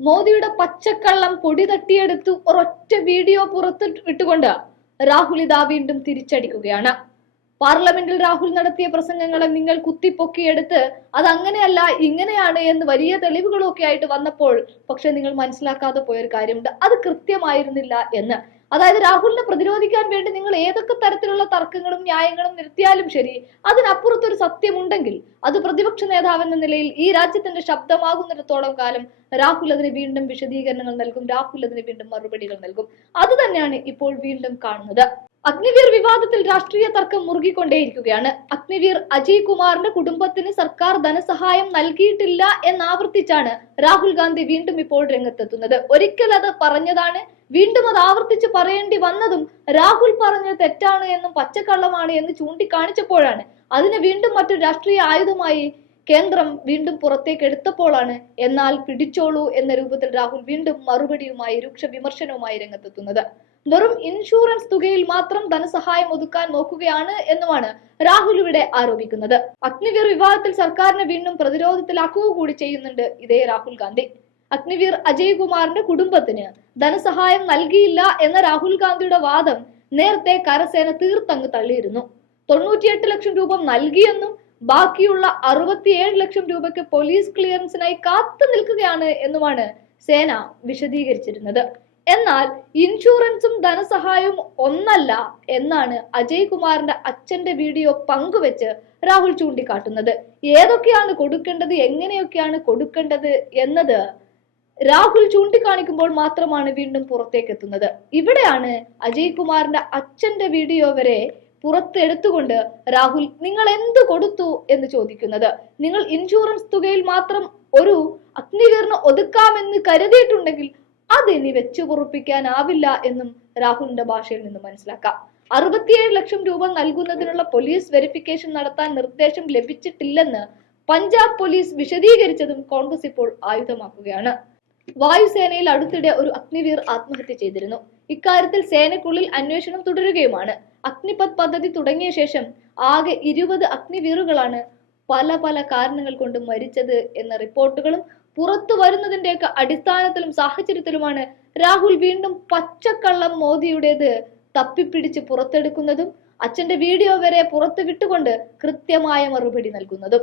മോദിയുടെ പച്ചക്കള്ളം പൊടി തട്ടിയെടുത്ത് ഒരൊറ്റ വീഡിയോ പുറത്ത് ഇട്ടുകൊണ്ട് രാഹുൽ ഇതാ വീണ്ടും തിരിച്ചടിക്കുകയാണ്. പാർലമെന്റിൽ രാഹുൽ നടത്തിയ പ്രസംഗങ്ങളെ നിങ്ങൾ കുത്തിപ്പൊക്കിയെടുത്ത് അത് അങ്ങനെയല്ല ഇങ്ങനെയാണ് എന്ന് വലിയ തെളിവുകളൊക്കെ ആയിട്ട് വന്നപ്പോൾ പക്ഷെ നിങ്ങൾ മനസ്സിലാക്കാതെ പോയൊരു കാര്യമുണ്ട്. അത് കൃത്യമായിരുന്നില്ല എന്ന്. അതായത് രാഹുലിനെ പ്രതിരോധിക്കാൻ വേണ്ടി നിങ്ങൾ ഏതൊക്കെ തരത്തിലുള്ള തർക്കങ്ങളും ന്യായങ്ങളും നിർത്തിയാലും ശരി അതിനപ്പുറത്തൊരു സത്യമുണ്ടെങ്കിൽ അത് പ്രതിപക്ഷ നേതാവ് എന്ന നിലയിൽ ഈ രാജ്യത്തിന്റെ ശബ്ദമാകുന്നിടത്തോളം കാലം രാഹുൽ അതിന് വീണ്ടും വിശദീകരണങ്ങൾ നൽകും രാഹുൽ അതിന് വീണ്ടും മറുപടികൾ നൽകും. അത് തന്നെയാണ് ഇപ്പോൾ വീണ്ടും കാണുന്നത്. അഗ്നിവീർ വിവാദത്തിൽ രാഷ്ട്രീയ തർക്കം മുറുകിക്കൊണ്ടേയിരിക്കുകയാണ്. അഗ്നിവീർ അജയ് കുമാറിന്റെ കുടുംബത്തിന് സർക്കാർ ധനസഹായം നൽകിയിട്ടില്ല എന്നാവർത്തിച്ചാണ് രാഹുൽ ഗാന്ധി വീണ്ടും ഇപ്പോൾ രംഗത്തെത്തുന്നത്. ഒരിക്കൽ അത് പറഞ്ഞതാണ് വീണ്ടും അത് ആവർത്തിച്ച് പറയേണ്ടി വന്നതും രാഹുൽ പറഞ്ഞത് തെറ്റാണ് എന്നും പച്ചക്കള്ളമാണ് എന്ന് ചൂണ്ടിക്കാണിച്ചപ്പോഴാണ്. അതിനെ വീണ്ടും മറ്റൊരു രാഷ്ട്രീയ ആയുധമായി കേന്ദ്രം വീണ്ടും പുറത്തേക്ക് എടുത്തപ്പോഴാണ് എന്നാൽ പിടിച്ചോളൂ എന്ന രൂപത്തിൽ രാഹുൽ വീണ്ടും മറുപടിയുമായി രൂക്ഷ വിമർശനവുമായി രംഗത്തെത്തുന്നത്. വെറും ഇൻഷുറൻസ് തുകയിൽ മാത്രം ധനസഹായം ഒതുക്കാൻ നോക്കുകയാണ് എന്നുമാണ് രാഹുൽ ഇവിടെ ആരോപിക്കുന്നത്. അഗ്നിവീർ വിവാദത്തിൽ സർക്കാരിനെ വീണ്ടും പ്രതിരോധത്തിലാക്കുക കൂടി ചെയ്യുന്നുണ്ട് ഇതേ രാഹുൽ ഗാന്ധി. അഗ്നിവീർ അജയ് കുമാറിന്റെ കുടുംബത്തിന് ധനസഹായം നൽകിയില്ല എന്ന രാഹുൽ ഗാന്ധിയുടെ വാദം നേരത്തെ കരസേന തീർത്തങ്ങ് തള്ളിയിരുന്നു. തൊണ്ണൂറ്റിയെട്ട് ലക്ഷം രൂപ നൽകിയെന്നും ബാക്കിയുള്ള അറുപത്തിയേഴ് ലക്ഷം രൂപയ്ക്ക് പോലീസ് ക്ലിയറൻസിനായി കാത്തു നിൽക്കുകയാണ് എന്നുമാണ് സേന വിശദീകരിച്ചിരുന്നത്. എന്നാൽ ഇൻഷുറൻസും ധനസഹായവും ഒന്നല്ല എന്നാണ് അജയ് കുമാറിന്റെ അച്ഛന്റെ വീഡിയോ പങ്കുവെച്ച് രാഹുൽ ചൂണ്ടിക്കാട്ടുന്നത്. ഏതൊക്കെയാണ് കൊടുക്കേണ്ടത് എങ്ങനെയൊക്കെയാണ് കൊടുക്കേണ്ടത് എന്നത് രാഹുൽ ചൂണ്ടിക്കാണിക്കുമ്പോൾ മാത്രമാണ് വീണ്ടും പുറത്തേക്ക് എത്തുന്നത് ഇവിടെയാണ് അജയ് കുമാറിന്റെ അച്ഛന്റെ വീഡിയോ വരെ പുറത്തെടുത്തുകൊണ്ട് രാഹുൽ നിങ്ങൾ എന്ത് കൊടുത്തു? എന്ന് ചോദിക്കുന്നത്. നിങ്ങൾ ഇൻഷുറൻസ് തുകയിൽ മാത്രം ഒരു അഗ്നികരണം ഒതുക്കാമെന്ന് കരുതിയിട്ടുണ്ടെങ്കിൽ അതിനി വെച്ചു പൊറുപ്പിക്കാനാവില്ല എന്നും രാഹുലിന്റെ ഭാഷയിൽ നിന്ന് മനസ്സിലാക്കാം. അറുപത്തിയേഴ് ലക്ഷം രൂപ നൽകുന്നതിനുള്ള പോലീസ് വെരിഫിക്കേഷൻ നടത്താൻ നിർദ്ദേശം ലഭിച്ചിട്ടില്ലെന്ന് പഞ്ചാബ് പോലീസ് വിശദീകരിച്ചതും കോൺഗ്രസ് ഇപ്പോൾ ആയുധമാക്കുകയാണ്. വായുസേനയിൽ അടുത്തിടെ ഒരു അഗ്നിവീർ ആത്മഹത്യ ചെയ്തിരുന്നു. ഇക്കാര്യത്തിൽ സേനയ്ക്കുള്ളിൽ അന്വേഷണം തുടരുകയുമാണ്. അഗ്നിപത് പദ്ധതി തുടങ്ങിയ ശേഷം ആകെ ഇരുപത് അഗ്നിവീറുകളാണ് പല പല കാരണങ്ങൾ കൊണ്ട് മരിച്ചത് എന്ന റിപ്പോർട്ടുകളും പുറത്തു വരുന്നതിന്റെയൊക്കെ അടിസ്ഥാനത്തിലും സാഹചര്യത്തിലുമാണ് രാഹുൽ വീണ്ടും പച്ചക്കള്ളം മോദിയുടേത് തപ്പിപ്പിടിച്ച് പുറത്തെടുക്കുന്നതും അച്ഛന്റെ വീഡിയോ വരെ പുറത്തു വിട്ടുകൊണ്ട് കൃത്യമായ മറുപടി നൽകുന്നതും.